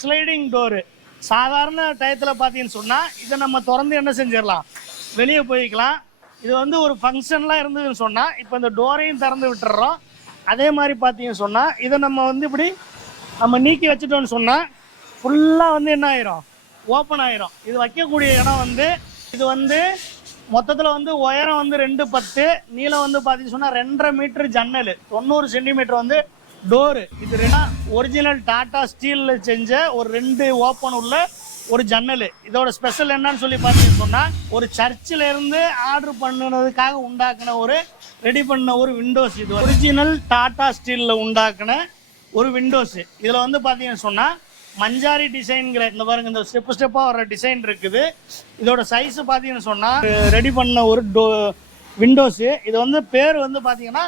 Sliding door சாதாரண டயத்தில் பார்த்தீங்கன்னு சொன்னால் இதை நம்ம திறந்து என்ன செஞ்சிடலாம்? வெளியே போய்க்கலாம். இது வந்து ஒரு ஃபங்க்ஷன்லாம் இருந்ததுன்னு சொன்னால் இப்போ இந்த டோரையும் திறந்து விட்டுறோம். அதே மாதிரி பார்த்தீங்கன்னு சொன்னால் இதை நம்ம வந்து இப்படி நம்ம நீக்கி வச்சுட்டோம்னு சொன்னால் ஃபுல்லாக வந்து என்ன ஆயிரும்? ஓப்பன் ஆயிரும். இது வைக்கக்கூடிய இடம் வந்து இது வந்து மொத்தத்தில் வந்து உயரம் வந்து ரெண்டு பத்து நீளம் வந்து பார்த்தீங்கன்னு சொன்னால் ரெண்டரை மீட்டர் ஜன்னல். தொண்ணூறு சென்டிமீட்டர் வந்து டோரு. இது ரெண்டா ஒரிஜினல் டாடா ஸ்டீலில் செஞ்ச ஒரு ரெண்டு ஓப்பன் உள்ள ஒரு ஜன்னல். இதோட ஸ்பெஷல் என்னன்னு சொல்லி பார்த்தீங்கன்னு சொன்னால் ஒரு சர்ச்சில் இருந்து ஆர்டர் பண்ணுனதுக்காக உண்டாக்குன ஒரு ரெடி பண்ண ஒரு விண்டோஸ் இது ஒரிஜினல் டாடா ஸ்டீலில் உண்டாக்குன ஒரு விண்டோஸ் இதில் வந்து பார்த்தீங்கன்னு சொன்னால் மஞ்சாரி டிசைன்கிற இந்த பாருங்க இந்த ஸ்டெப் ஸ்டெப்பாக வர டிசைன் இருக்குது. இதோட சைஸ் பார்த்தீங்கன்னு சொன்னால் ரெடி பண்ண ஒரு டோ விண்டோஸு இது வந்து பேர் வந்து பார்த்தீங்கன்னா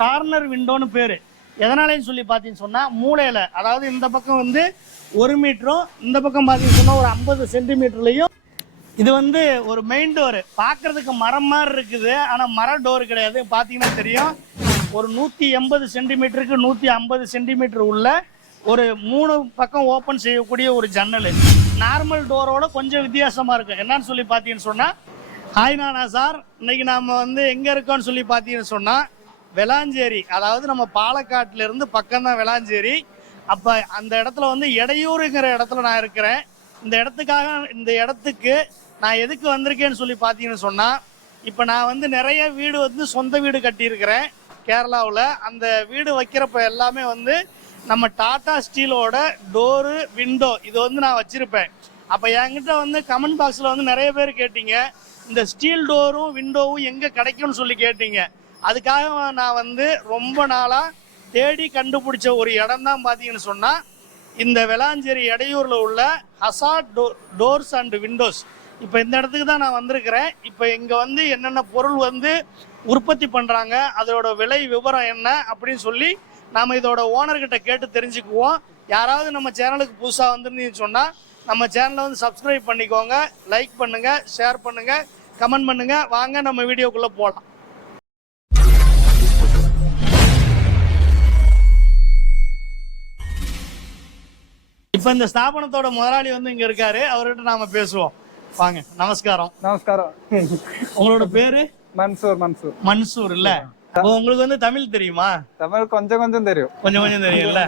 கார்னர் விண்டோன்னு பேர். எதனாலேன்னு சொல்லி பார்த்தீங்கன்னு சொன்னால் மூலையில் அதாவது இந்த பக்கம் வந்து ஒரு மீட்டரும் இந்த பக்கம் பார்த்தீங்கன்னு சொன்னால் ஒரு ஐம்பது சென்டிமீட்டர்லையும் இது வந்து ஒரு மெயின் டோரு பார்க்குறதுக்கு மரம் மாதிரி இருக்குது ஆனால் மர டோர் கிடையாது. பார்த்தீங்கன்னா தெரியும் ஒரு நூற்றி எண்பது சென்டிமீட்டருக்கு நூற்றி ஐம்பது சென்டிமீட்டர் உள்ள ஒரு மூணு பக்கம் ஓப்பன் செய்யக்கூடிய ஒரு ஜன்னல். நார்மல் டோரோட கொஞ்சம் வித்தியாசமாக இருக்கும். என்னன்னு சொல்லி பார்த்தீங்கன்னு சொன்னால் ஹாய் நானா சார் இன்னைக்கு நாம் வந்து எங்கே இருக்கோம்னு சொல்லி பார்த்தீங்கன்னு சொன்னால் வெளாஞ்சேரி அதாவது நம்ம பாலக்காட்டுல இருந்து பக்கம் தான் வெளாஞ்சேரி. அப்போ அந்த இடத்துல வந்து இடையூறுங்கிற இடத்துல நான் இருக்கிறேன். இந்த இடத்துக்காக இந்த இடத்துக்கு நான் எதுக்கு வந்திருக்கேன்னு சொல்லி பார்த்தீங்கன்னு சொன்னால் இப்போ நான் வந்து நிறைய வீடு வந்து சொந்த வீடு கட்டியிருக்கிறேன் கேரளாவில். அந்த வீடு வைக்கிறப்ப எல்லாமே வந்து நம்ம டாடா ஸ்டீலோட டோரு விண்டோ இது வந்து நான் வச்சுருப்பேன். அப்போ என்கிட்ட வந்து கமெண்ட் பாக்ஸில் வந்து நிறைய பேர் கேட்டீங்க இந்த ஸ்டீல் டோரும் விண்டோவும் எங்கே கிடைக்கும்னு சொல்லி கேட்டீங்க. அதுக்காக நான் வந்து ரொம்ப நாளாக தேடி கண்டுபிடிச்ச ஒரு இடம் தான் பார்த்தீங்கன்னு சொன்னால் இந்த வெளாஞ்சேரி இடையூரில் உள்ள ஹசாட் டோ டோர்ஸ் அண்ட் விண்டோஸ். இப்போ இந்த இடத்துக்கு தான் நான் வந்திருக்கிறேன். இப்போ இங்கே வந்து என்னென்ன பொருள் வந்து உற்பத்தி பண்ணுறாங்க அதோட விலை விவரம் என்ன அப்படின்னு சொல்லி நாம் இதோட ஓனர்கிட்ட கேட்டு தெரிஞ்சுக்குவோம். யாராவது நம்ம சேனலுக்கு புதுசாக வந்துருந்தீங்கன்னு சொன்னால் நம்ம சேனலை வந்து சப்ஸ்கிரைப் பண்ணிக்கோங்க லைக் பண்ணுங்கள் ஷேர் பண்ணுங்கள் கமெண்ட் பண்ணுங்கள் வாங்க நம்ம வீடியோக்குள்ளே போகலாம் இப்ப இந்த ஸ்தாபனத்தோட முதலாளி வந்து இங்க இருக்காரு. அவர்கிட்ட நாம பேசுவோம். வாங்க நமஸ்காரம். நமஸ்காரம். உங்களோட பேரு? மன்சூர் மன்சூர். மன்சூர் இல்ல? உங்களுக்கு வந்து தமிழ் தெரியுமா? தமிழ் கொஞ்சம் கொஞ்சம் தெரியும். கொஞ்சம் கொஞ்சம் தெரியும்ல?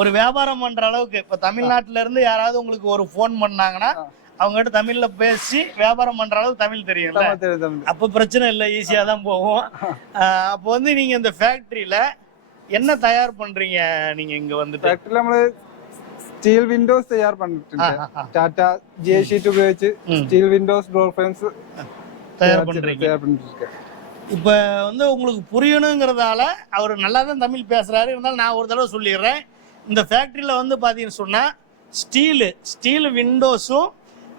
ஒரு வியாபாரம் பண்ற அளவுக்கு இப்ப தமிழ்நாட்டுல இருந்து யாராவது உங்களுக்கு ஒரு போன் பண்ணாங்கன்னா அவங்க கிட்ட தமிழ்ல பேசி வியாபாரம் பண்ற அளவுக்கு தமிழ் தெரியும் அப்ப பிரச்சனை இல்லை ஈஸியா தான் போகும். அப்போ வந்து நீங்க இந்த ஃபேக்டரியில என்ன தயார் பண்றீங்க நீங்க இங்க வந்து ஃபேக்டரியில நம்மளு സ്റ്റീൽ വിൻഡോസ് തയ്യാർ പണിട്ടുണ്ട് ആ, ആ, ആ. ടാറ്റ ജി ഐ ഷീറ്റ് ഉപയോഗിച്ച് ഉം. സ്റ്റീൽ വിൻഡോസ് ഡോർ ഫ്രെയിംസ് தயார் பண்றீங்க തയ്യാർ പണിട്ടിരിക്കുക இப்ப வந்து உங்களுக்கு புரியணுங்கிறதால அவர் நல்லா தான் தமிழ் பேசுறாரு இருந்தாலும் நான் ஒரு தடவை சொல்லிடுறேன் இந்த ஃபேக்டரியில வந்து பாத்தீங்கன்னு சொன்னா ஸ்டீலு ஸ்டீல் விண்டோஸும்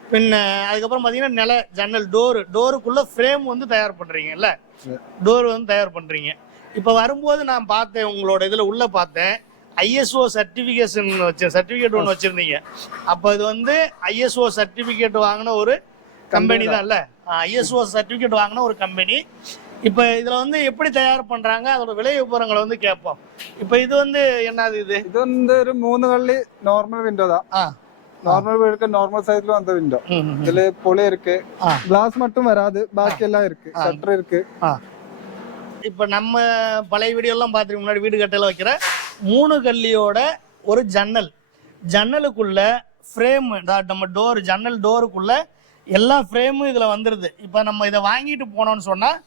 பின்ன அதுக்கப்புறம் பாத்தீங்கன்னா நில ஜன்னல் டோரு டோருக்குள்ள ஃப்ரேம் வந்து தயார் பண்றீங்கல்ல டோர் வந்து தயார் பண்றீங்க இப்ப வரும்போது நான் பார்த்தேன் உங்களோட இதுல உள்ள பார்த்தேன் ஐஎஸ்ஓ சர்டிபிகேஷன் வச்ச சர்டிபிகேட் ஒன்று வச்சிருந்தீங்க அப்போ இது வந்து ஐஎஸ்ஓ சர்டிபிகேட் வாங்கின ஒரு கம்பெனி தான் இல்ல ஐஎஸ்ஓ சர்டிபிகேட் வாங்கின ஒரு கம்பெனி இப்போ இதுல வந்து எப்படி தயார் பண்றாங்க அதோட விலை விவரங்களை வந்து கேட்போம் இப்போ இது வந்து என்னது இது ഇത് വന്ന് ഒരു മൂന്ന് കള്ളി നോർമൽ വിൻഡോ தான் ஆ நார்மல் வீடுக்கு நார்மல் சைஸ்ல வந்த விண்டோ ம், ம், ம். இதுல பொலி இருக்கு ஆ. கிளாஸ் மட்டும் வராது பாக்கி எல்லாம் இருக்கு ஆ. ஷட்டர் இருக்கு இப்போ நம்ம பழைய வீடியோலாம் பார்த்துட்டு முன்னாடி வீடு கட்டையில வைக்கிற மூணு கல்லியோட ஒரு ஜன்னல். ஜன்னலுக்குள்ள ஃப்ரேம் நம்ம டோர் ஜன்னல் டோருக்குள்ள எல்லா ஃப்ரேமும் இதில் வந்துடுது இப்போ நம்ம இதை வாங்கிட்டு போனோம்னு சொன்னால்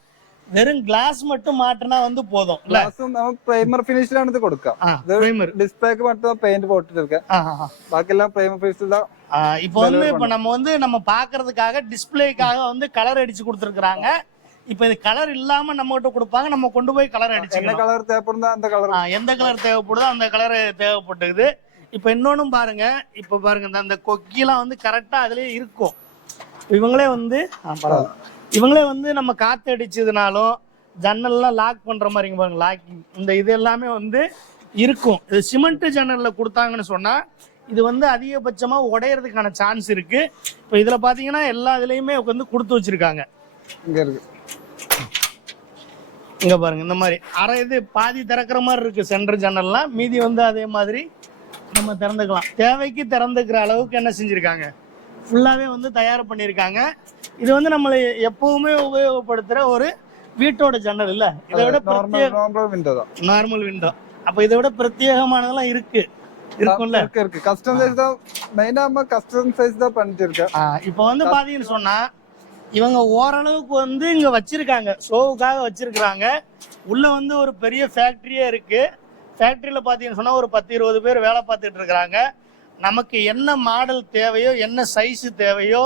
വെറും ഗ്ലാസ് മട്ടും മാറ്റണ വന്ന് പോതും പ്രൈമർ ഫിനിഷിലാണ് ഇത് കൊടുക്കുക டிஸ்பிளேக்கு மட்டும் பெயிண்ட் போட்டுட்டு பாக்கெல்லாம் பிரேமர் ஃபினிஷ்ல இப்போ வந்து இப்போ நம்ம வந்து நம்ம பார்க்கறதுக்காக டிஸ்பிளேக்காக வந்து கலர் அடிச்சு கொடுத்துருக்குறாங்க. இப்போ இது கலர் இல்லாம நம்ம கிட்ட கொடுப்பாங்க. நம்ம கொண்டு போய் கலர் என்ன அடிச்சுக்கலாம் கலர் தேவைப்படுதோ அந்த கலர் எந்த கலர் தேவைப்படுதோ அந்த கலர் தேவைப்பட்டுக்குது இப்போ இன்னொன்னும் பாருங்க. இப்போ பாருங்க அந்த கொக்கிலாம் வந்து கரெக்டா அதுலயே இருக்கும். இவங்களே வந்து பரவாயில்ல. இவங்களே வந்து நம்ம காத்து அடிச்சதுனாலும் ஜன்னல்லாம் லாக் பண்ற மாதிரி இங்க பாருங்க லாக்கிங் இந்த இது எல்லாமே வந்து இருக்கும். இது சிமெண்ட் ஜன்னல்ல கொடுத்தாங்கன்னு சொன்னா இது வந்து அதிகபட்சமா உடையறதுக்கான சான்ஸ் இருக்கு. இப்போ இதுல பாத்தீங்கன்னா எல்லா இதுலயுமே வந்து கொடுத்து வச்சிருக்காங்க. இங்க இருக்கு. இங்க பாருங்க இந்த மாதிரி. அரை இது பாதி திறக்கிற மாதிரி இருக்கு சென்டர் ஜன்னல்லாம் மீதி வந்து அதே மாதிரி நம்ம திறந்துக்கலாம். தேவைக்கு திறந்துக்கிற அளவுக்கு என்ன செஞ்சுருக்காங்க? ஃபுல்லாகவே வந்து தயார் பண்ணியிருக்காங்க இது வந்து நம்மளை எப்பவுமே உபயோகப்படுத்துகிற ஒரு வீட்டோட ஜன்னல் இல்லை. இதை விட நார்மல் விண்டோ தான். நார்மல் விண்டோ அப்போ இதை விட பிரத்யேகமானதெல்லாம் இருக்கு. இருக்கும்ல? இருக்கு இருக்கு. கஸ்டம் சைஸ் தான் மெயினா கஸ்டம் சைஸ் தான் பண்ணிட்டு இருக்கேன். இப்போ வந்து பாத்தீங்கன்னு சொன்னா இவங்க ஓரளவுக்கு வந்து இங்க வச்சிருக்காங்க. ஷோவுக்காக வச்சிருக்கிறாங்க. உள்ள வந்து ஒரு பெரிய ஃபேக்டரியே இருக்கு. ஃபேக்டரியில பாத்தீங்கன்னு சொன்னா ஒரு பத்து இருபது பேர் வேலை பார்த்துட்டு இருக்கிறாங்க. நமக்கு என்ன மாடல் தேவையோ என்ன சைஸ் தேவையோ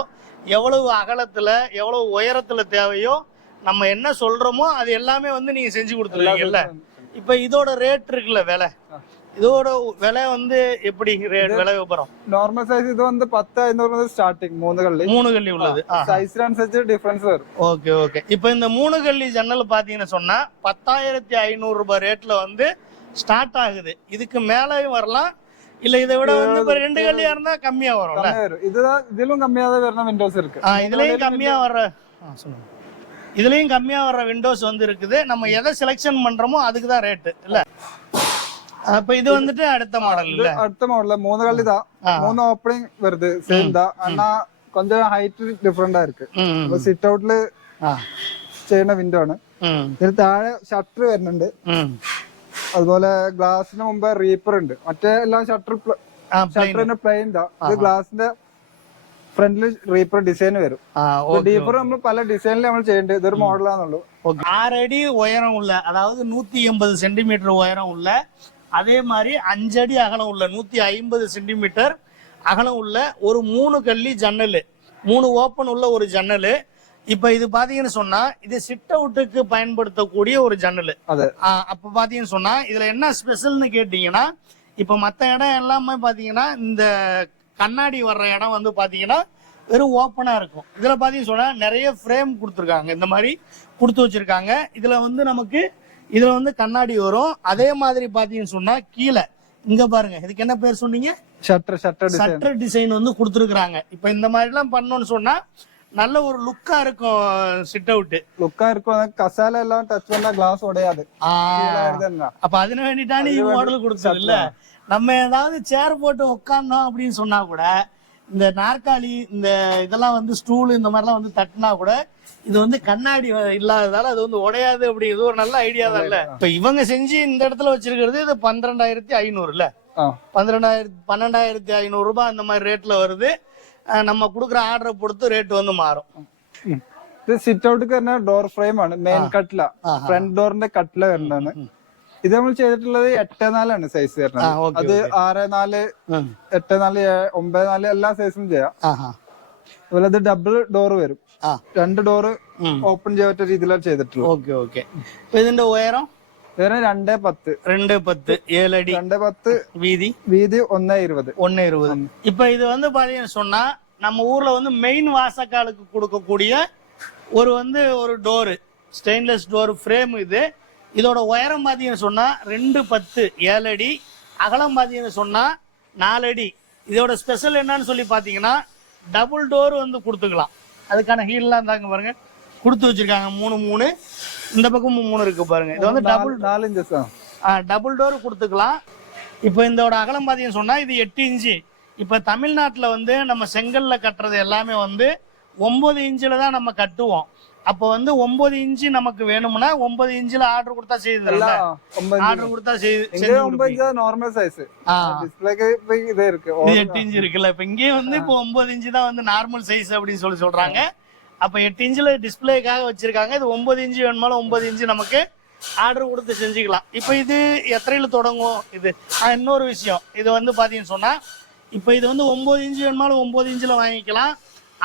எவ்வளவு அகலத்துல எவ்வளவு உயரத்துல தேவையோ நம்ம என்ன சொல்றோமோ அது எல்லாமே வந்து நீங்க செஞ்சு கொடுத்துருவீங்கல்ல. இப்போ இதோட ரேட் இருக்குல்ல விலை. இதோட விலை வந்து எப்படி വില വിവരം നോർമൽ സൈസ് ഇത് വന്ന് പത്ത് എന്ന് പറയുന്നത് സ്റ്റാർട്ടിങ് മൂന്ന് കള്ളി மூணு கல்லி. உள்ளது. ஆ. സൈസിനനുസരിച്ച് ഡിഫറൻസ് வரும். Okay okay. இப்போ இந்த மூணு கல்லி ஜன்னல் பார்த்தீங்கன்னு சொன்னா பத்தாயிரத்தி ஐநூறு ரூபாய் ரேட்ல வந்து ஸ்டார்ட் ஆகுது. இதுக்கு மேலயும் வரலாம். இல்ல இதை விட வந்து இப்ப ரெண்டு கல்லியா இருந்தா கம்மியா வரும். இதுதான் இதுலும் கம்மியாத வரண விண்டோஸ் இருக்கு. ஆ, இதுலயும் கம்மியா வர்ற சொல்லுங்க. இதுலயும் கம்மியா வர்ற விண்டோஸ் வந்து இருக்குது. நம்ம எதை செலெக்ஷன் பண்றோமோ அதுக்கு தான் ரேட்டு இல்ல? അപ്പൊ ഇത് വന്നിട്ട് അടുത്ത മോഡൽ അടുത്ത മോഡൽ മൂന്ന് കളി ഇതാ. മൂന്ന് ഓപ്പണിംഗ് വെറുതെ സെയിം ഇതാ. അണ്ണാ കൊഞ്ചം ഹൈറ്റ് ഡിഫറെന്റ് ആയിരിക്കും സിറ്റ് ഔട്ടിൽ ചെയ്യുന്ന വിൻഡോ ആണ്. ഇതിന് താഴെ ഷട്ടർ വരുന്നുണ്ട്. അതുപോലെ ഗ്ലാസിന് മുമ്പ് റീപ്പർ ഉണ്ട്. മറ്റേ എല്ലാം ഷട്ടർ ഷട്ടറിന് പ്ലെയിൻ ഇതാ. ഇത് ഗ്ലാസിന്റെ ഫ്രണ്ടിൽ റീപ്പർ ഡിസൈൻ വരും. ഡീപ്പർ നമ്മൾ പല ഡിസൈനിൽ നമ്മൾ ചെയ്യേണ്ടത് ഇതൊരു മോഡലാന്നുള്ളൂ ആറടി ഉയരമുള്ള അതായത് നൂറ്റി എൺപത് സെന്റിമീറ്റർ ഉയരമുള്ള அதே மாதிரி அஞ்சு அடி அகலம் உள்ள நூத்தி ஐம்பது சென்டிமீட்டர் அகலம் உள்ள ஒரு மூணு கல்லி ஜன்னல். மூணு ஓப்பன் உள்ள ஒரு ஜன்னல். இப்ப இது பாத்தீங்கன்னு சொன்னா இது சிட் அவுட்டுக்கு பயன்படுத்தக்கூடிய ஒரு ஜன்னல். அப்ப பாத்தீங்கன்னு சொன்னா இதுல என்ன ஸ்பெஷல்னு கேட்டீங்கன்னா இப்ப மத்த இடம் எல்லாமே பாத்தீங்கன்னா இந்த கண்ணாடி வர்ற இடம் வந்து பாத்தீங்கன்னா வெறும் ஓப்பனா இருக்கும். இதுல பாத்தீங்கன்னு சொன்னா நிறைய ஃப்ரேம் கொடுத்துருக்காங்க. இந்த மாதிரி கொடுத்து வச்சிருக்காங்க. இதுல வந்து நமக்கு இதுல வந்து கண்ணாடி வரும். அதே மாதிரி பார்த்தீங்கன்னு சொன்னா கீழே. இங்க பாருங்க. இதுக்கு என்ன பேர் சொன்னீங்க? ஷட்டர் ஷட்டர் ஷட்டர் டிசைன் வந்து கொடுத்துருக்குறாங்க. இப்ப இந்த மாதிரிலாம் பண்ணோன்னு சொன்னா நல்ல ஒரு லுக்கா இருக்கும் சிட் அவுட் லுக்கா இருக்கும். கசால எல்லாம் டச் பண்ணா கிளாஸ் உடையாது. அப்ப அதுன வேண்டிட்டானே இது மாடல் கொடுத்தது இல்ல நம்ம ஏதாவது சேர் போட்டு உட்கார்ந்தோம் அப்படின்னு சொன்னா கூட இந்த நாற்காலி இந்த இதெல்லாம் வந்து ஸ்டூல் இந்த மாதிரிலாம் வந்து தட்டினா கூட இது வந்து கண்ணாடி வ- இல்லாததால அது வந்து உடையாது அப்படி இது ஒரு நல்ல ஐடியா தான் இல்ல இப்ப இவங்க செஞ்சு இந்த இடத்துல வச்சிருக்கிறது இது பன்னிரெண்டாயிரத்தி ஐநூறு இல்ல ആ பன்னிரெண்டாயிரத்தி பன்னெண்டாயிரத்தி ஐநூறு ரூபாய் அந்த மாதிரி ரேட்ல வருது அஹ் நம்ம கொடுக்குற ஆர்டரை பொறுத்து ரேட் வந்து மாறும் ഉം. ഇത് സിറ്റ് ഔട്ട് വരുന്ന ഡോർ ഫ്രെയിം ആണ് മെയിൻ കട്ടില ആഹാ. ഫ്രണ്ട് ഡോറിന്റെ കട്ടില വരുന്നതാണ് ഇത് നമ്മൾ ചെയ്തിട്ടുള്ളത് എട്ട് നാലാണ് സൈസ് ആ, വരുന്നത് ഓക്കേ, അത് ആറ് നാല് ம். എട്ട് നാല് ഏഴ്, ഒമ്പത് നാല് എല്ലാ സൈസും ചെയ്യാം ஆஹா അതുപോലെ ഇത് ഡബിൾ ഡോർ വരും ആ രണ്ട് ഡോറ് ம் ഓപ്പൺ ചെയ്യാൻ പറ്റിയ രീതിയിലാണ് ചെയ്തിട്ടുള്ളത് ஓகே ஓகே இப்போ ഇതിന്റെ ഉയരം വേറെ രണ്ടേ പത്ത് ரெண்டு பத்து ஏழு அடி രണ്ടേ പത്ത് வீதி വീതി ഒന്നേ ഇരുപത് ஒன்னு இருபது இப்ப இது வந்து பாத்தீங்கன்னு சொன்னா நம்ம ஊர்ல வந்து மெயின் வாசக்காலுக்கு கொடுக்கக்கூடிய ஒரு வந்து ஒரு டோரு ஸ்டெயின்லெஸ் டோர் ஃப்ரேம் இது இதோட உயரம் பாத்தீங்கன்னு சொன்னா ரெண்டு பத்து ஏழு அடி அகலம் பாத்தீங்கன்னு சொன்னா நாலு அடி இதோட ஸ்பெஷல் என்னன்னு சொல்லி பாத்தீங்கன்னா டபுள் டோர் வந்து கொடுத்துக்கலாம் அதுக்கான ஹீல்லாம் தாங்க பாருங்க. கொடுத்து வச்சிருக்காங்க. மூணு மூணு. இந்த பக்கமும் மூணு இருக்கு பாருங்க. இது வந்து டபுள் நாலு இன்ச்சஸ் டபுள் டோர் கொடுத்துக்கலாம். இப்போ இதோட அகலம் பார்த்தீங்கன்னு சொன்னால் இது எட்டு இன்ச்சு இப்போ தமிழ்நாட்டில் வந்து நம்ம செங்கல்ல கட்டுறது எல்லாமே வந்து ஒன்பது இன்ச்சில் தான் நம்ம கட்டுவோம். அப்போ வந்து ஒன்பது இன்ச்சு நமக்கு வேணும்னா ஒன்பது இன்ச்சில் ஆர்டர் கொடுத்தா செய்து ஆர்டர் கொடுத்தா செய்யுது ஒன்பது நார்மல் சைஸ் டிஸ்பிளேக்கு இதே இருக்கு. எட்டு இன்ச்சு இருக்குல்ல. இப்ப இங்கேயே வந்து இப்போ ஒன்பது இன்ச்சு தான் வந்து நார்மல் சைஸ் அப்படின்னு சொல்லி சொல்றாங்க. அப்போ எட்டு இன்ச்சில் டிஸ்பிளேக்காக வச்சிருக்காங்க. இது ஒன்பது இன்ச்சு வேணுமாலும் ஒன்பது இன்ச்சு நமக்கு ஆர்டர் கொடுத்து செஞ்சுக்கலாம். இப்ப இது எத்தனையில தொடங்கும்? இது இன்னொரு விஷயம். இது வந்து பாத்தீங்கன்னு சொன்னா இப்ப இது வந்து ஒம்பது இன்ச்சு வேணுமாலும் ஒம்பது இன்ச்சில் வாங்கிக்கலாம்.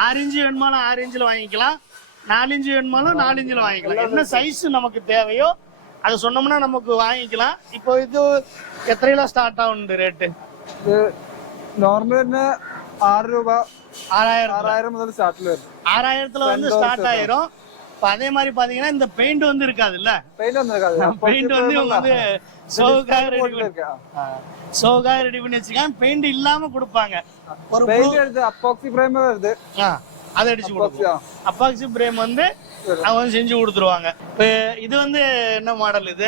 ஆறு இன்ச்சு வேணுமாலும் ஆறு இன்ச்சில் வாங்கிக்கலாம். நாலு இன்ச்சு வேணுமாலும் நாலு இன்ச்சில் வாங்கிக்கலாம் என்ன சைஸ் நமக்கு தேவையோ அதை சொன்னோம்னா நமக்கு வாங்கிக்கலாம் இப்போ இது எத்தனையில ஸ்டார்ட் ஆகும் ரேட்டு ഇത് നോർമൽ തന്നെ ആറ് രൂപ ஆறாயிரம் ആറായിരം മുതൽ സ്റ്റാർട്ടിൽ വരും ஆறாயிரத்துல வந்து ஸ்டார்ட் ஆயிரும் இப்ப அதே மாதிரி பாத்தீங்கன்னா இந்த பெயிண்ட் வந்து இருக்காதுல்ல പെയിന്റ് ഒന്നും பெயிண்ட் வந்து இவங்க வந்து சோகாக ரெடி பண்ணி പെയിന്റ് சோகாக ரெடி பண்ணி வச்சிருக்காங்க பெயிண்ட் இல்லாம கொடுப்பாங்க ஒரு എടുത്ത് അപ്പോക്സി ഫ്രെയിം വരുത് ஆ, அதை அடிச்சு கொடுப்போம். அப்பாக்சி பிரேம் வந்து அவங்க வந்து செஞ்சு கொடுத்துருவாங்க. இப்ப இது வந்து என்ன மாடல் இது?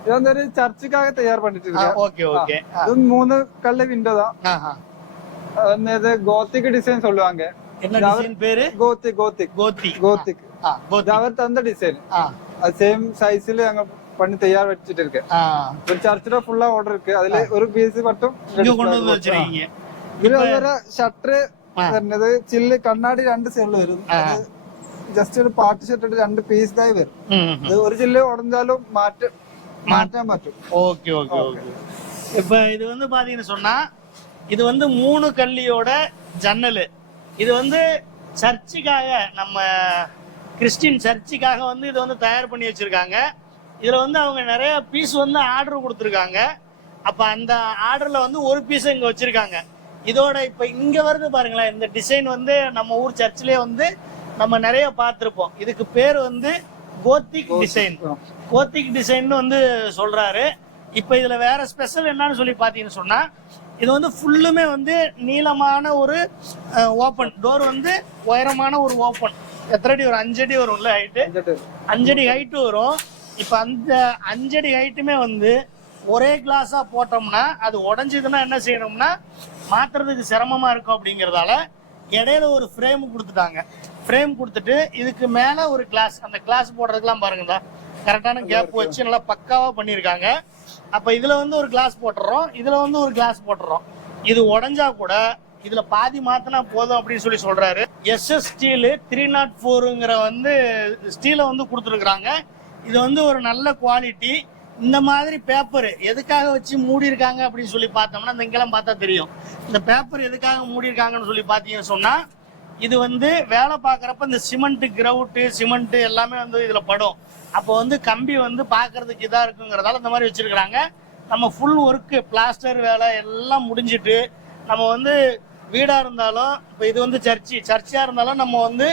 இது வந்து ஒரு சர்ச்சுக்காக தயார் பண்ணிட்டு இருக்கேன். Okay okay. இது மூணு கல்லு விண்டோ தான். இது கோத்திக் டிசைன் சொல்லுவாங்க. என்ன டிசைன் பேரு? கோத்திக் கோத்திக் கோத்தி கோத்திக் அவர் தந்த டிசைன் சேம் சைஸ்ல அங்க பண்ணி தயார் வச்சிட்டு இருக்கேன் ஆ. ஒரு சர்ச்சில ஃபுல்லா ஆர்டர் இருக்கு. அதுல ஒரு பீஸ் மட்டும் இங்க கொண்டு வந்து வச்சிருக்கீங்க ഇതില് വേറെ ഷട്ടർ ആ. വരുന്നത് ചില്ല് കണ്ണാടി രണ്ട് സൈഡിൽ വരും ജസ്റ്റ് ഒരു പാർട്ട് ഷർട്ട് ഇട്ട് രണ്ട് പീസ് ആയി വരും ம் ഇത് ഒരു ചില്ല് ഉടഞ്ഞാലും മാറ്റ മാറ്റാൻ പറ്റും ஓகே ஓகே ஓகே இப்போ இது வந்து பாத்தீங்கன்னு சொன்னா இது வந்து மூணு கல்லியோட ஜன்னல் இது வந்து சர்ச்சுக்காக நம்ம கிறிஸ்டின் சர்ச்சுக்காக வந்து இது வந்து தயார் பண்ணி வச்சிருக்காங்க இதுல வந்து அவங்க நிறைய பீஸ் வந்து ஆர்டர் கொடுத்துருக்காங்க அப்ப அந்த ஆர்டர்ல வந்து ஒரு பீஸ் இங்க வச்சிருக்காங்க இதோட இப்போ இங்கே வருது பாருங்களேன் இந்த டிசைன் வந்து நம்ம ஊர் சர்ச்சிலே வந்து நம்ம நிறைய பார்த்துருப்போம். இதுக்கு பேர் வந்து கோத்திக் டிசைன் கோத்திக் டிசைன் வந்து சொல்றாரு. இப்போ இதில் வேற ஸ்பெஷல் என்னன்னு சொல்லி பார்த்தீங்கன்னு சொன்னால் இது வந்து ஃபுல்லுமே வந்து நீளமான ஒரு ஓப்பன் டோர் வந்து உயரமான ஒரு ஓப்பன் எத்தனை அடி வரும்? அஞ்சடி வரும்ல ஹைட்டு அஞ்சடி ஹைட்டு வரும். இப்போ அந்த அஞ்சடி ஹைட்டுமே வந்து ஒரே கிளாஸா போட்டோம்னா அது உடஞ்சதுன்னா என்ன செய்யணும்னா மாத்துறதுக்கு சிரமமா இருக்கும் அப்படிங்கறதால இடையில ஒரு ஃப்ரேம் கொடுத்துட்டாங்க. ஃப்ரேம் கொடுத்துட்டு இதுக்கு மேல ஒரு கிளாஸ் அந்த கிளாஸ் போடுறதுக்கெல்லாம் பாருங்கடா கரெக்டான கேப் வச்சு நல்லா பக்காவா பண்ணியிருக்காங்க. அப்ப இதுல வந்து ஒரு கிளாஸ் போட்டுறோம். இதுல வந்து ஒரு கிளாஸ் போட்டுறோம். இது உடைஞ்சா கூட இதுல பாதி மாத்தினா போதும் அப்படின்னு சொல்லி சொல்றாரு. எஸ்எஸ் ஸ்டீல் த்ரீ நாட் ஃபோருங்கிற வந்து ஸ்டீலை வந்து கொடுத்துருக்குறாங்க. இது வந்து ஒரு நல்ல குவாலிட்டி இந்த மாதிரி பேப்பர் எதுக்காக வச்சு மூடி இருக்காங்க அப்படின்னு சொல்லி பார்த்தோம்னா இந்த இங்கெல்லாம் பார்த்தா தெரியும். இந்த பேப்பர் எதுக்காக மூடி இருக்காங்கன்னு சொல்லி பார்த்தீங்கன்னு சொன்னா இது வந்து வேலை பார்க்குறப்ப இந்த சிமெண்ட் கிரவுட்டு சிமெண்ட் எல்லாமே வந்து இதில் படும். அப்போ வந்து கம்பி வந்து பார்க்கறதுக்கு இதாக இருக்குங்கிறதால இந்த மாதிரி வச்சிருக்கிறாங்க. நம்ம ஃபுல் ஒர்க்கு பிளாஸ்டர் வேலை எல்லாம் முடிஞ்சிட்டு நம்ம வந்து வீடாக இருந்தாலும் இப்போ இது வந்து சர்ச்சு சர்ச்சாக இருந்தாலும் நம்ம வந்து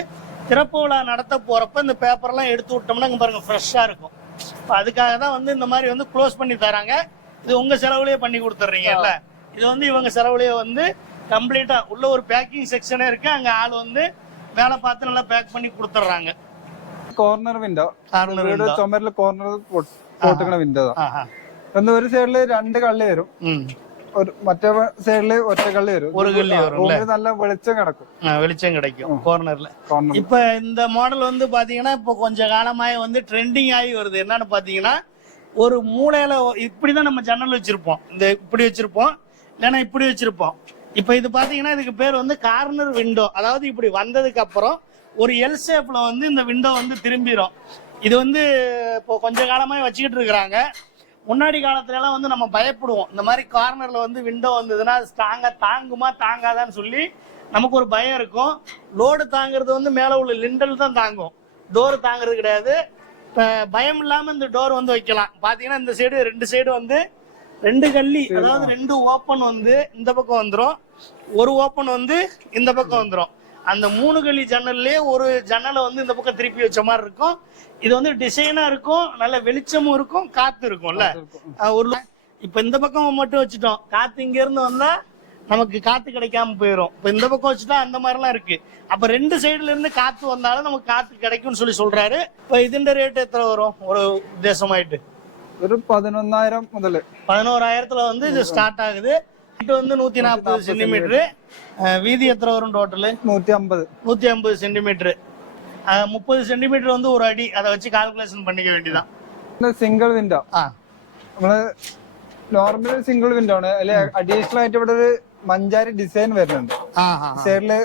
திறப்பு விழா நடத்த போகிறப்ப இந்த பேப்பர்லாம் எடுத்து விட்டோம்னா இங்கே பாருங்க ஃப்ரெஷ்ஷாக இருக்கும். இப்போ அதுக்காக தான் வந்து இந்த மாதிரி வந்து க்ளோஸ் பண்ணி தராங்க இது உங்க செலவுலயே பண்ணி கொடுத்துட்றீங்கல்ல இது வந்து இவங்க செலவுலயே வந்து கம்ப்ளீட்டா உள்ள ஒரு பேக்கிங் செக்ஷனே இருக்கு அங்க ஆள் வந்து வேலை பார்த்து நல்லா பேக் பண்ணி கொடுத்துட்றாங்க കോർണർ വിൻഡോ Corner വീട് window. ചുമരില് കോർണർ പോട്ടുന്ന വിൻഡോ ஆஹா. ഒന്ന് ഒരു സൈഡില് രണ്ട് കള്ളി വരും ம் ഒരു മറ്റേ സൈഡില് ഒറ്റ കള്ളി വരും ഒരു കള്ളി വരും അല്ലേ? റൂമിൽ നല്ല വെളിച്ചം കിടക്കും ஆ, வெளிச்சம் கிடைக்கும் கார்னர்ல കോർണർ இப்ப இந்த மாடல் வந்து பாத்தீங்கன்னா இப்போ கொஞ்ச காலமாயே வந்து ட்ரெண்டிங் ஆகி வருது என்னன்னு பாத்தீங்கன்னா ஒரு மூலையில ஒ- இப்படிதான் நம்ம ஜன்னல் வச்சிருப்போம் இந்த இப்படி வச்சிருப்போம் இல்லைன்னா இப்படி வச்சிருப்போம் இப்ப இது பாத்தீங்கன்னா இதுக்கு பேர் வந்து கார்னர் விண்டோ அதாவது இப்படி வந்ததுக்கு அப்புறம் ஒரு எல் ஷேப்ல வந்து இந்த விண்டோ வந்து திரும்பிடும் இது வந்து இப்போ கொஞ்ச காலமா வச்சுக்கிட்டு இருக்கிறாங்க முன்னாடி காலத்துல எல்லாம் வந்து நம்ம பயப்படுவோம். இந்த மாதிரி கார்னர்ல வந்து விண்டோ வந்ததுன்னா ஸ்ட்ராங்கா தாங்குமா தாங்காதான்னு சொல்லி நமக்கு ஒரு பயம் இருக்கும். லோடு தாங்குறது வந்து மேல உள்ள லிண்டல் தான் தாங்கும். டோர் தாங்குறது கிடையாது. பயம் இல்லாம இந்த டோர் வந்து வைக்கலாம். பாத்தீங்கன்னா இந்த சைடு ரெண்டு சைடு வந்து ரெண்டு கள்ளி அதாவது ரெண்டு ஓப்பன் வந்து இந்த பக்கம் வந்துரும். ஒரு ஓப்பன் வந்து இந்த பக்கம் வந்துரும். அந்த மூணு கழி ஜன்னல்லே ஒரு ஜன்னலை வந்து இந்த பக்கம் திருப்பி வச்ச மாதிரி இருக்கும். இது வந்து டிசைனா இருக்கும் நல்ல வெளிச்சமும் இருக்கும் காத்து இருக்கும்ல. ஒரு இப்ப இந்த பக்கம் மட்டும் வச்சுட்டோம். காத்து இங்க இருந்து வந்தா நமக்கு காத்து கிடைக்காம போயிடும் இப்ப இந்த பக்கம் வச்சுட்டா அந்த மாதிரிலாம் இருக்கு. அப்ப ரெண்டு சைடுல இருந்து காத்து வந்தாலும் நமக்கு காத்து கிடைக்கும்னு சொல்லி சொல்றாரு. இப்ப இதுண்ட ரேட் எத்தனை வரும்? ஒரு உத்தேசமாயிட்டு. வெறும் பதினொன்னாயிரம் முதல்ல பதினோராயிரத்துல வந்து இது ஸ்டார்ட் ஆகுது. இது வந்து நூத்தி நாற்பது சென்டிமீட்டரு வீதி எத்தனை வரும் டோட்டலு നൂറ്റി അമ്പത് நூத்தி ஐம்பது சென்டிமீட்டரு முப்பது சென்டிமீட்டர் வந்து ஒரு அடி அதை வச்சு கால்குலேஷன் பண்ணிக்க வேண்டியதான் സിംഗിൾ വിൻഡോ ஆ നമ്മള് നോർമൽ സിംഗിൾ വിൻഡോ ആണ് അതിൽ അഡീഷണൽ ആയിട്ട് ഇവിടെ ഒരു മഞ്ചാരി ഡിസൈൻ വരുന്നുണ്ട് ஆ ஆ സൈഡില്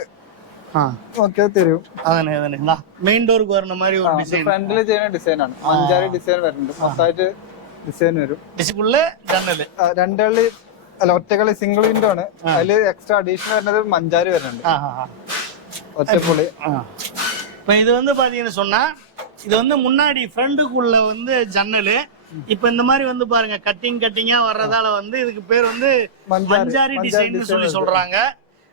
ஆ നോക്കിയാൽ തരും அதானே அதானே மெயின் டோருக்கு வர்ற மாதிரி ஒரு டிசைன் ഫ്രണ്ടില് ചെയ്യുന്ന ഡിസൈൻ ആണ് മഞ്ചാരി ഡിസൈൻ വരുന്നുണ്ട് മൊത്തമായിട്ട് ഡിസൈൻ വരും டிசைனுக்குள்ள ஜன்னல் ആ, രണ്ട് കളി അല്ല ഒറ്റ കളി സിംഗിൾ വിൻഡോ ആണ് അതില് എക്സ്ട്രാ അഡീഷണൽ വരുന്നത് മഞ്ചാരി വരുന്നുണ്ട് ஆ ஆ ஆ ഒറ്റപ്പുള്ളി இப்போ இது வந்து பாத்தீங்கன்னு சொன்னா இது வந்து முன்னாடி ஃப்ரண்டுக்குள்ள வந்து ஜன்னல் இப்போ இந்த மாதிரி வந்து பாருங்க கட்டிங் கட்டிங்கா வர்றதால வந்து இதுக்கு பேர் வந்து மஞ்சாரி. மஞ்சாரி மஞ்சாரி டிசைன் சொல்லி சொல்றாங்க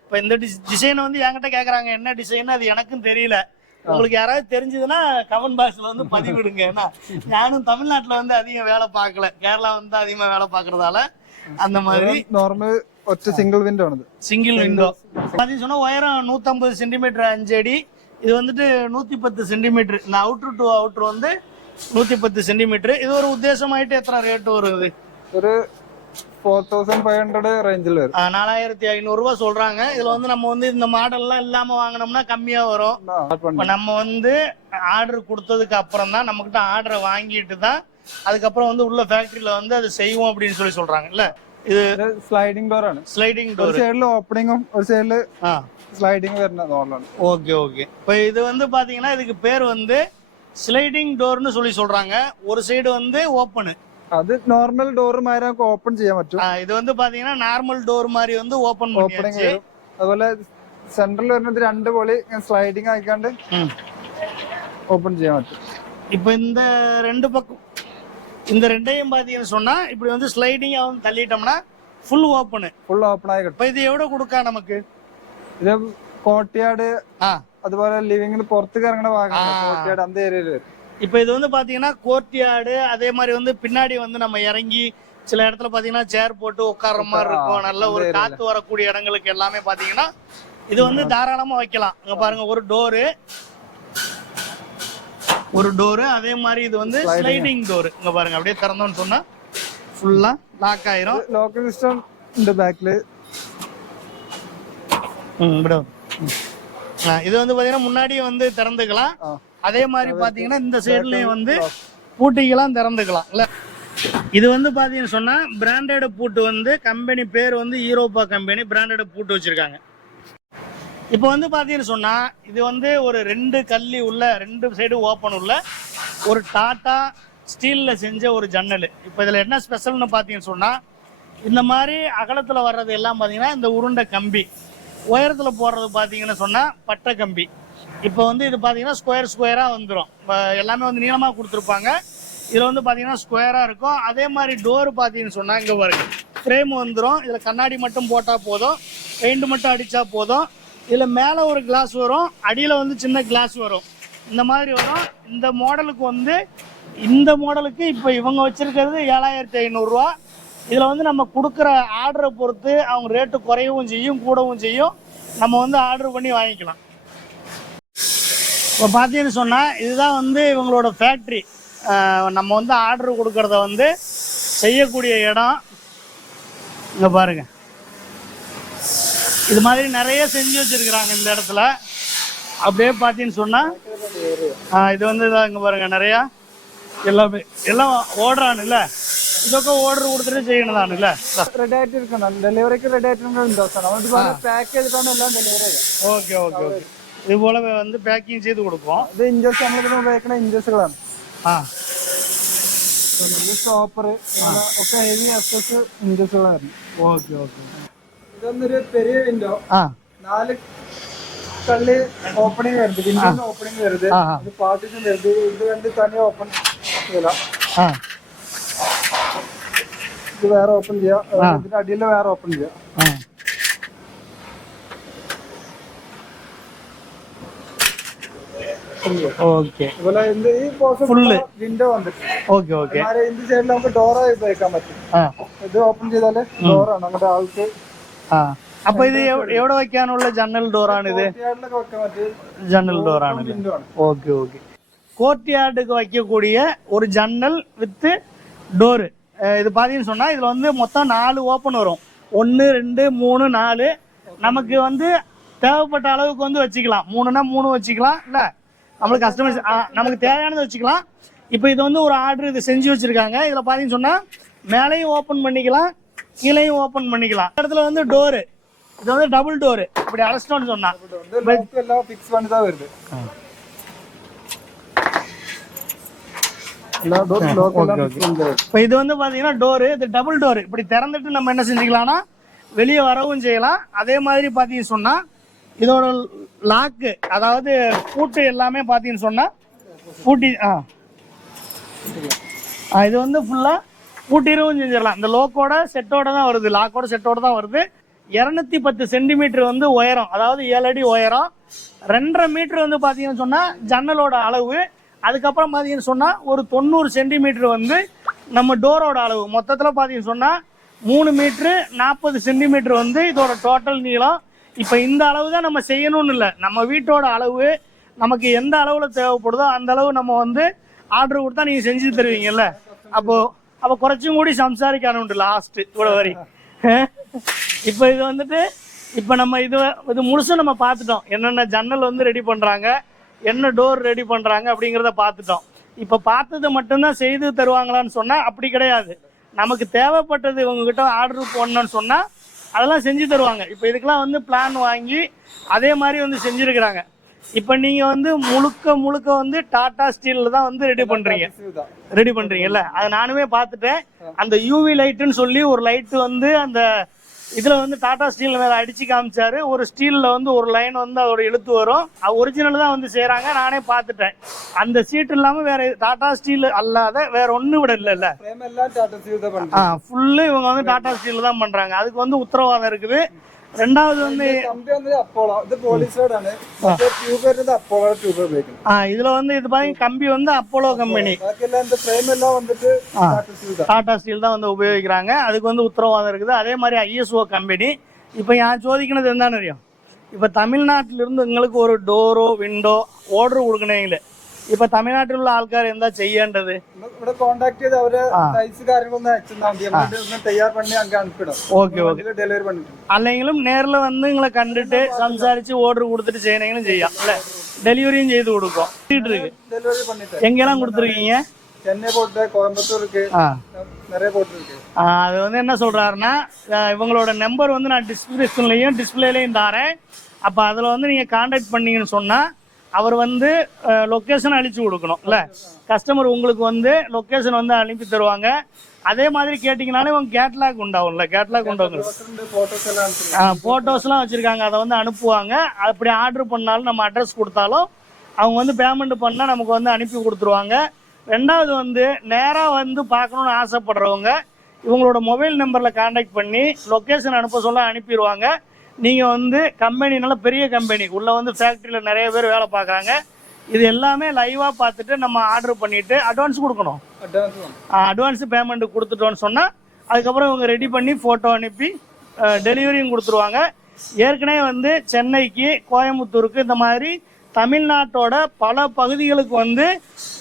இப்போ இந்த டிசைன் வந்து என்கிட்ட கேக்குறாங்க என்ன டிசைன் அது எனக்கும் தெரியல உங்களுக்கு யாராவது தெரிஞ்சதுன்னா கமெண்ட் பாக்ஸ்ல வந்து பதிவிடுங்க ஏன்னா நானும் தமிழ்நாட்டுல வந்து அதிகம் வேலை பார்க்கல கேரளா வந்து அதிகமா வேலை பார்க்கறதால அந்த மாதிரி நார்மல் ஒற்ற சிங்கிள் விண்டோ ஆனது சிங்கிள் விண்டோ பார்த்தீங்கன்னு சொன்னா உயரம் நூத்தம்பது சென்டிமீட்டர் அஞ்சு அடி இது வந்துட்டு நூத்தி பத்து சென்டிமீட்டர் இந்த அவுட்ரு டு அவுட்ரு வந்து நூத்தி பத்து சென்டிமீட்டர் இது ஒரு உத்தேசமாயிட்டு எத்தனை ரேட் வருது ஒரு ஃபோர் தௌசண்ட் ஃபைவ் ஹண்ட்ரட் ரேஞ்சில் வரும் நாலாயிரத்தி ஐநூறுரூவா சொல்றாங்க. இதுல வந்து நம்ம வந்து இந்த மாடல்லாம் இல்லாம வாங்கினோம்னா கம்மியா வரும். நம்ம வந்து ஆர்டர் கொடுத்ததுக்கு அப்புறம் தான் நம்மக்கிட்ட ஆர்டரை வாங்கிட்டு தான் அதுக்கப்புறம் வந்து உள்ள ஃபேக்ட்ரியில் வந்து அது செய்வோம் அப்படின்னு சொல்லி சொல்கிறாங்கல்ல இது സ്ലൈഡിംഗ് ഡോർ ആണ് ஸ்லைடிங் ഒരു டோர் സൈഡിൽ ഓപ്പണിങ്ങും ഒരു സൈഡിൽ ஆ സ്ലൈഡിംഗ് വരുന്ന ഡോറിലാണ് ஓகே ஓகே இப்போ இது வந்து பாத்தீங்கன்னா இதுக்கு பேர் வந்து ஸ்லைடிங் டோர்னு சொல்லி சொல்றாங்க ஒரு சைடு வந்து ஓப்பனு അത് നോർമൽ ഡോർ മാതിരി നമുക്ക് ഓപ്പൺ ചെയ്യാൻ പറ്റും இது வந்து பாத்தீங்கன்னா நார்மல் டோர் மாதிரி வந்து ஓப்பன் ഓപ്പണിംഗ് பண்ணியாச்சு വരും അതുപോലെ സെൻട്രൽ വരുന്നത് രണ്ട് പൊളി സ്ലൈഡിംഗ് ആയിക്കാണ്ട് ம். ഓപ്പൺ ചെയ്യാൻ പറ്റും இப்போ இந்த ரெண்டு பக்கம் இந்த ரெண்டையும் பாத்தீங்கன்னு சொன்னா இப்படி வந்து ஸ்லைடிங் வந்து தள்ளிட்டோம்னா ஃபுல் ஓப்பனு ഫുൾ ഓപ്പൺ ആയി കിട്ടും இப்போ இது எவ்வளோ கொடுக்கா நமக்கு ഇത് കോട്ടയാട് ஆ അതുപോലെ ലിവിങ്ങിന് പുറത്തേക്ക് ഇറങ്ങുന്ന ഭാഗമാണ് ആ. കോട്ടയാട് அந்த ഏരിയയിൽ വരും இப்போ இது வந்து பாத்தீங்கன்னா கோர்ட்யார்டு அதே மாதிரி வந்து பின்னாடி வந்து நம்ம இறங்கி சில இடத்துல பாத்தீங்கன்னா சேர் போட்டு உட்கார்ற மாதிரி இருக்கும் நல்ல ஒரு அந்த காத்து வரக்கூடிய இடங்களுக்கு எல்லாமே பாத்தீங்கன்னா இது வந்து தாராளமா வைக்கலாம் இங்க பாருங்க ஒரு டோரு ஒரு டோரு அதே மாதிரி இது வந்து ஸ்லைடிங் டோர் இங்க பாருங்க அப்படியே திறந்தோம்னு சொன்னா ஃபுல்லா லாக் ஆயிரும். லாக் சிஸ்டம் இந்த பேக்ல ம் இது வந்து பாத்தீங்கன்னா முன்னாடியே வந்து திறந்துக்கலாம். அதே மாதிரி பாத்தீங்கன்னா இந்த சைடுலயும் வந்து பூட்டிக்கலாம் திறந்துக்கலாம். இல்ல? இது வந்து பாத்தீங்கன்னா சொன்னா பிராண்டட் பூட்டு வந்து கம்பெனி பேர் வந்து ஈரோப்பா கம்பெனி பிராண்டட் பூட்டு வச்சிருக்காங்க. இப்போ வந்து பார்த்தீங்கன்னு சொன்னால் இது வந்து ஒரு ரெண்டு கல்லி உள்ள ரெண்டு சைடு ஓப்பன் உள்ள ஒரு டாட்டா ஸ்டீலில் செஞ்ச ஒரு ஜன்னல். இப்போ இதில் என்ன ஸ்பெஷல்னு பார்த்தீங்கன்னு சொன்னால் இந்த மாதிரி அகலத்தில் வர்றது எல்லாம் பார்த்தீங்கன்னா இந்த உருண்டை கம்பி. உயரத்தில் போடுறது பார்த்தீங்கன்னு சொன்னால் பட்டை கம்பி. இப்போ வந்து இது பார்த்தீங்கன்னா ஸ்கொயர் ஸ்கொயராக வந்துடும் எல்லாமே வந்து நீளமாக கொடுத்துருப்பாங்க. இதில் வந்து பார்த்தீங்கன்னா ஸ்கொயராக இருக்கும். அதே மாதிரி டோர் பார்த்தீங்கன்னு சொன்னால் இங்கே வரும் ஃப்ரேம் வந்துடும் இதில் கண்ணாடி மட்டும் போட்டால் போதும். பெயிண்ட் மட்டும் அடித்தா போதும். இதில் மேலே ஒரு கிளாஸ் வரும் அடியில் வந்து சின்ன கிளாஸ் வரும். இந்த மாதிரி வரும். இந்த மாடலுக்கு வந்து இந்த மாடலுக்கு இப்போ இவங்க வச்சுருக்கிறது ஏழாயிரத்தி ஐநூறுரூவா இதில் வந்து நம்ம கொடுக்குற ஆர்டரை பொறுத்து அவங்க ரேட்டு குறையவும் செய்யும் கூடவும் செய்யும். நம்ம வந்து ஆர்டர் பண்ணி வாங்கிக்கலாம். இப்போ பார்த்தீங்கன்னு சொன்னால் இதுதான் வந்து இவங்களோட ஃபேக்ட்ரி நம்ம வந்து ஆர்டர் கொடுக்கறத வந்து செய்யக்கூடிய இடம். இங்கே பாருங்கள் இது மாதிரி நிறைய செஞ்சு வச்சிருக்கிறாங்க இந்த இடத்துல அப்படியே பார்த்தீங்கன்னு சொன்னால் இது வந்து இதான் இங்கே பாருங்க நிறையா எல்லாமே எல்லாம் ഓർഡറാണ് ഇതൊക്കെ ഓർഡർ കൊടുത്തിട്ട് ചെയ്യണതാണ് റെഡി ആയിട്ടിരിക്കണം ഡെലിവറിക്ക് റെഡി ആയിട്ടിരിക്കുന്ന വിൻഡോസ് ആണ് നമ്മൾ പാക്ക് ചെയ്തിട്ടാണ് എല്ലാം ഡെലിവറി ചെയ്യുക ஓகே ஓகே ஓகே இது போல வந்து பேக்கிங் செய்து கொடுப்போம் ഇത് ഇഞ്ചസ് നമ്മളിതിന് ഉപയോഗിക്കുന്ന ഇഞ്ചസുകളാണ് ஆ സ്റ്റോപ്പർ ഒക്കെ ഹെവി എസ് ഇഞ്ചസുകളായിരുന്നു ஓகே ஓகே ഇതൊന്നൊരു പെരിയ വിൻഡോ നാല് കള്ളി ഓപ്പണിങ് വരുത്. വിൻഡോന്റെ വരുത്. ഇത് പാർട്ടിഷൻ വരുത്. ഇത് രണ്ട് തനി ഓപ്പൺ ചെയ്യല. ഇത് വേറെ ഓപ്പൺ ചെയ്യാം. ഇതിന്റെ അടിയിൽ വേറെ ഓപ്പൺ ചെയ്യാം. ഇത് ഓപ്പൺ ചെയ്താൽ ഡോറാണ് നമ്മുടെ ആൾക്ക് അപ്പൊ ഇത് എവ്- എവിടെ വെക്കാനുള്ള ജനൽ ഡോറാണ് ഇത് കോർട്ട്യാർഡിലൊക്കെ വെക്കാൻ പറ്റിയ ஜன்னல் டோரானது വിൻഡോ ആണ് ஓகே ஓகே கோர்ட்யார்டுக்கு வைக்கக்கூடிய ஒரு ஜன்னல் வித்து டோரு இது பார்த்தீங்கன்னு சொன்னால் இதில் வந்து மொத்தம் நாலு ஓப்பன் வரும் ஒன்று ரெண்டு மூணு நாலு நமக்கு வந்து தேவைப்பட்ட அளவுக்கு வந்து வச்சுக்கலாம் மூணுனா மூணு வச்சுக்கலாம் இல்லை நம்மளுக்கு கஸ்டமர்ஸ் நமக்கு தேவையானதை வச்சுக்கலாம் இப்போ இது வந்து ஒரு ஆர்டர் இது செஞ்சு வச்சுருக்காங்க இதில் பார்த்தீங்கன்னு சொன்னால் மேலேயும் ஓப்பன் பண்ணிக்கலாம் கீழையும் ஓப்பன் பண்ணிக்கலாம். இடத்துல வந்து டோரு இது வந்து டபுள் டோரு இப்படி அரைச்சிட்டோம்னு சொன்னா. எல்லாம் ஃபிக்ஸ் பண்ணி தான் வருது. இப்போ இது வந்து பார்த்தீங்கன்னா டோரு இது டபுள் டோரு இப்படி திறந்துட்டு நம்ம என்ன செஞ்சுக்கலாம்னா வெளியே வரவும் செய்யலாம். அதே மாதிரி பார்த்தீங்கன்னு சொன்னால் இதோட லாக்கு அதாவது பூட்டு எல்லாமே பார்த்தீங்கன்னு சொன்னா பூட்டி ஆ. இது வந்து ஃபுல்லாக பூட்டிடவும் செஞ்சிடலாம். இந்த லோக்கோட செட்டோட தான் வருது. லாக்கோட செட்டோட தான் வருது. இரநூத்தி பத்து சென்டிமீட்டர் வந்து உயரம் அதாவது ஏழு அடி உயரம். ரெண்டரை மீட்டர் வந்து பார்த்தீங்கன்னு சொன்னால் ஜன்னலோட அளவு. அதுக்கப்புறம் பார்த்தீங்கன்னு சொன்னால் ஒரு தொண்ணூறு சென்டிமீட்டர் வந்து நம்ம டோரோட அளவு. மொத்தத்தில் பார்த்தீங்கன்னு சொன்னால் மூணு மீட்ரு நாற்பது சென்டிமீட்டர் வந்து இதோட டோட்டல் நீளம். இப்போ இந்த அளவு தான் நம்ம செய்யணும்னு இல்லை. நம்ம வீட்டோட அளவு நமக்கு எந்த அளவில் தேவைப்படுதோ அந்த அளவு நம்ம வந்து ஆர்டர் கொடுத்தா நீங்கள் செஞ்சு தருவீங்கல்ல. அப்போது அப்போ குறைச்சும் கூடி சம்சாரிக்கான உண்டு லாஸ்ட் இவ்வளோ வரி இப்போ இது வந்துட்டு இப்போ நம்ம இது இது முழுசும் நம்ம பார்த்துட்டோம் என்னென்ன ஜன்னல் வந்து ரெடி பண்ணுறாங்க என்ன டோர் ரெடி பண்ணுறாங்க அப்படிங்கிறத பார்த்துட்டோம் இப்போ பார்த்தது மட்டும்தான் செய்து தருவாங்களான்னு சொன்னால் அப்படி கிடையாது நமக்கு தேவைப்பட்டது இவங்ககிட்ட ஆர்டர் போடணும்னு சொன்னால் அதெல்லாம் செஞ்சு தருவாங்க இப்போ இதுக்கெல்லாம் வந்து பிளான் வாங்கி அதே மாதிரி வந்து செஞ்சிருக்கிறாங்க இப்போ நீங்கள் வந்து முழுக்க முழுக்க வந்து டாடா ஸ்டீலில் தான் வந்து ரெடி பண்ணுறீங்க இதுதான் ரெடி பண்றீங்கல்ல? அதை நானுமே பார்த்துட்டேன். அந்த யூவி லைட்டுன்னு சொல்லி ஒரு லைட்டு வந்து அந்த இதுல வந்து டாடா ஸ்டீல் மேல அடிச்சு காமிச்சாரு. ஒரு ஸ்டீல்ல வந்து ஒரு லைன் வந்து அதோட இழுத்து வரும். ஒரிஜினல் தான் வந்து செய்றாங்க. நானே பார்த்துட்டேன். அந்த சீட் இல்லாம வேற டாடா ஸ்டீல் அல்லாத வேற ஒண்ணு விட ஆ பண்றாங்க ஃபுல்லு இவங்க வந்து டாடா ஸ்டீல் தான் பண்றாங்க. அதுக்கு வந்து உத்தரவாதம் இருக்குது. ரெண்டாவது வந்து കമ്പി വന്നത് അപ്പോളോ ഇത് പോളിസൈഡ് ആണ് മറ്റേ ട്യൂബ് വരുന്നത് അപ്പോളോ ട്യൂബ് ഉപയോഗിക്കുന്നത് ஆ இதுல வந்து இது பாருங்க கம்பி வந்து அப்போலோ கம்பெனி ബാക്കിയെല്ലാം இந்த ഫ്രെയിം എല്ലാം വന്നിട്ട് ടാറ്റ സ്റ്റീൽ தான் டாடா ஸ்டீல் தான் வந்து உபயோகிக்கிறாங்க அதுக்கு வந்து உத்தரவாதம் இருக்குது அதே மாதிரி ஐஎஸ்ஓ கம்பெனி இப்போ நான் ചോദിക്കണത് എന്താണെന്ന് അറിയാം இப்போ தமிழ்நாட்டிலிருந்து உங்களுக்கு ஒரு டோரோ விண்டோ ഓർഡർ കൊടുക്കണമെങ്കിൽ ഇപ്പൊ തമിഴ്നാട്ടിലുള്ള ആൾക്കാർ എന്താ ചെയ്യേണ്ടത്? ഇവിടെ കോണ്ടാക്ട് ചെയ്ത് അവരെ സൈസ് കാര്യങ്ങളൊന്നും അയച്ചിട്ടുണ്ടാവും തയ്യാർ പണി അങ്ങ് അനുപ്പിടും അല്ലെങ്കിലും നേരിൽ വന്ന് നിങ്ങളെ കണ്ടിട്ട് സംസാരിച്ച് ഓർഡർ കൊടുത്തിട്ട് ചെയ്യണമെങ്കിലും ചെയ്യാം അല്ലെ? டெலிவரியும் செய்து கொடுக்கும் டெலிவரி பண்ணிட்டு எங்கெல்லாம் கொடுத்துருக்கீங்க சென்னை போட்டு கோயம்புத்தூருக்கு அது வந்து என்ன சொல்றாருன்னா இவங்களோட நம்பர் வந்து நான் டிஸ்கிரிப்ஷன்லையும் டிஸ்பிளேலையும் தரேன் அப்ப அதுல வந்து நீங்க காண்டாக்ட் பண்ணீங்கன்னு சொன்னா அவர் வந்து லொக்கேஷன் அழிச்சு கொடுக்கணும் இல்லை? கஸ்டமர் உங்களுக்கு வந்து லொக்கேஷன் வந்து அனுப்பி தருவாங்க. அதே மாதிரி கேட்டிங்கனாலே உங்க கேட்லாக் உண்டாகும்ல கேட்லாக் உண்டாகும். போட்டோஸ் எல்லாம் அனுப்பிடுங்க ஃபோட்டோஸ்லாம் வச்சுருக்காங்க. அதை வந்து அனுப்புவாங்க. அப்படி ஆர்டர் பண்ணாலும் நம்ம அட்ரஸ் கொடுத்தாலும் அவங்க வந்து பேமெண்ட் பண்ணால் நமக்கு வந்து அனுப்பி கொடுத்துருவாங்க. ரெண்டாவது வந்து நேராக வந்து பார்க்கணுன்னு ஆசைப்படுறவங்க இவங்களோட மொபைல் நம்பரில் காண்டாக்ட் பண்ணி லொக்கேஷன் அனுப்ப சொல்ல அனுப்பிடுவாங்க. நீங்கள் வந்து கம்பெனி நல்ல பெரிய கம்பெனி உள்ளே வந்து ஃபேக்ட்ரியில் நிறைய பேர் வேலை பார்க்குறாங்க. இது எல்லாமே லைவாக பார்த்துட்டு நம்ம ஆர்டர் பண்ணிவிட்டு அட்வான்ஸ் கொடுக்கணும். அட்வான்ஸ் பேமெண்ட் கொடுத்துட்டோன்னு சொன்னால் அதுக்கப்புறம் இவங்க ரெடி பண்ணி ஃபோட்டோ அனுப்பி டெலிவரியும் கொடுத்துருவாங்க. ஏற்கனவே வந்து சென்னைக்கு கோயம்புத்தூருக்கு இந்த மாதிரி தமிழ்நாட்டோட பல பகுதிகளுக்கு வந்து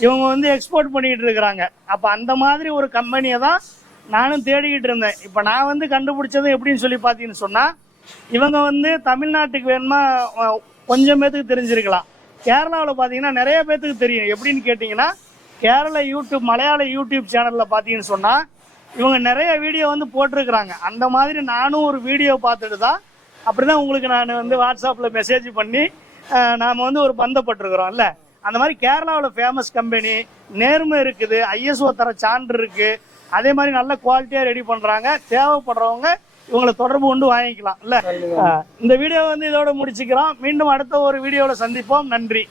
இவங்க வந்து எக்ஸ்போர்ட் பண்ணிட்டு இருக்கிறாங்க. அப்போ அந்த மாதிரி ஒரு கம்பெனியை தான் நானும் தேடிக்கிட்டு இருந்தேன். இப்போ நான் வந்து கண்டுபிடிச்சது எப்படின்னு சொல்லி பார்த்தீங்கன்னு சொன்னால் இவங்க வந்து தமிழ்நாட்டுக்கு வேணுமா கொஞ்சம் பேத்துக்கு தெரிஞ்சிருக்கலாம். கேரளாவில் பார்த்தீங்கன்னா நிறைய பேத்துக்கு தெரியும். எப்படின்னு கேட்டிங்கன்னா கேரள யூடியூப் மலையாள யூடியூப் சேனலில் பார்த்தீங்கன்னு சொன்னால் இவங்க நிறைய வீடியோ வந்து போட்டிருக்கிறாங்க. அந்த மாதிரி நானும் ஒரு வீடியோ பார்த்துட்டு தான் அப்படி தான் உங்களுக்கு நான் வந்து வாட்ஸ்அப்பில் மெசேஜ் பண்ணி நாம் வந்து ஒரு பந்தப்பட்டிருக்கிறோம்ல அந்த மாதிரி கேரளாவில் ஃபேமஸ் கம்பெனி நேர்மை இருக்குது ஐஎஸ்ஓ தர சான்று இருக்குது அதே மாதிரி நல்ல குவாலிட்டியாக ரெடி பண்ணுறாங்க தேவைப்படுறவங்க இவங்களை தொடர்பு கொண்டு வாங்கிக்கலாம் இல்லை? இந்த வீடியோ வந்து இதோட முடிச்சுக்கிறோம். மீண்டும் அடுத்த ஒரு வீடியோவில் சந்திப்போம். நன்றி.